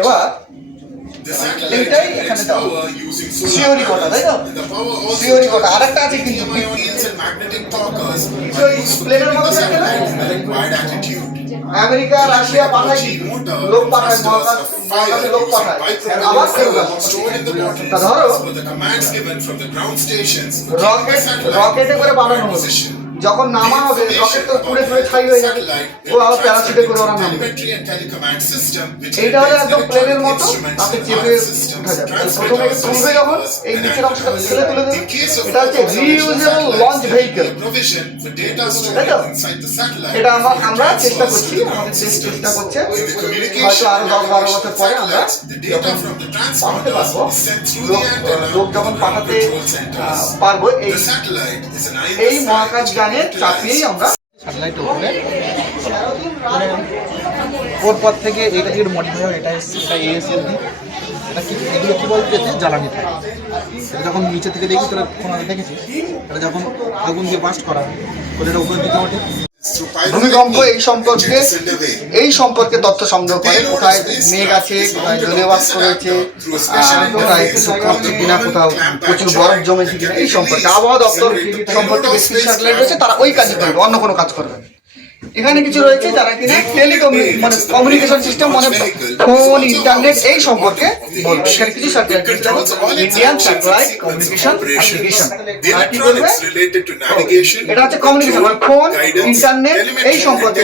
এবার এটাই এখানে দাও থিওরি কটা, তাই তো? থিওরি কটা আরেকটা আছে কিন্তু প্লেনের মতো থাকে না, আমেরিকা রাশিয়া পাঠায় লোক পাঠায়, মহাকাশে লোক পাঠায়, আবার ফেরত আসে। তা ধরো রকেটে করে বানানো হলো, যখন নামা হবে রকেট তো পুড়ে পুড়ে ছাই হয়ে যাবে, ও আবার প্যারাশুটে করে ওরা নামবে। এইটা হলো একদম প্লেনের মতো, তাকে চেপে উঠা যাবে। প্রথমে তুলবে যখন এই নিচের অংশটা ফেলে তুলে দেবে, এটা হচ্ছে রিইউজেবল লঞ্চ ভেহিকল, তাই তো? এটা আমরা চেষ্টা করছি, আমাদের চেষ্টা করছে, হয়তো আরো 10-12 বছর পরে আমরা যখন পাঠাতে পারবো, লোক যখন পাঠাতে পারবো, এই মহাকাশ যানের চাপিয়েই আমরা স্যাটেলাইট উপরে ওর পর থেকে এটা একটু মডিফাই হয়, এটা এসছে, এটা এএসএলভি, এটা কি, এগুলো কী বলতে জ্বালানি থাকে। এটা যখন নিচে থেকে দেখি, তোরা কোনো আগে দেখেছিস, এটা যখন আগুন দিয়ে বাস্ট করা হয়, এটা উপরের দিকে ওঠে। ভূমিকম্প এই সম্পর্কে তথ্য সংগ্রহ করে, কোথায় মেঘ আছে, কোথায় জলীয় বাষ্প রয়েছে, কোথায় কিনা, কোথাও প্রচুর বরফ জমেছে কিনা, এই সম্পর্কে আবহাওয়া দপ্তর সম্পর্কে বেশ কিছু স্যাটেলাইট রয়েছে, তারা ওই কাজই করবে, অন্য কোনো কাজ করবে। এখানে কিছু রয়েছে যারা কিনা মানে কমিউনিকেশন সিস্টেম, মানে ফোন, ইন্টারনেট, এই সম্পর্কে বলবে। এখানে কিছু satellite Indian satellite communication application, এটা হচ্ছে কমিউনিকেশন, মানে ফোন, ইন্টারনেট, এই সম্পর্কে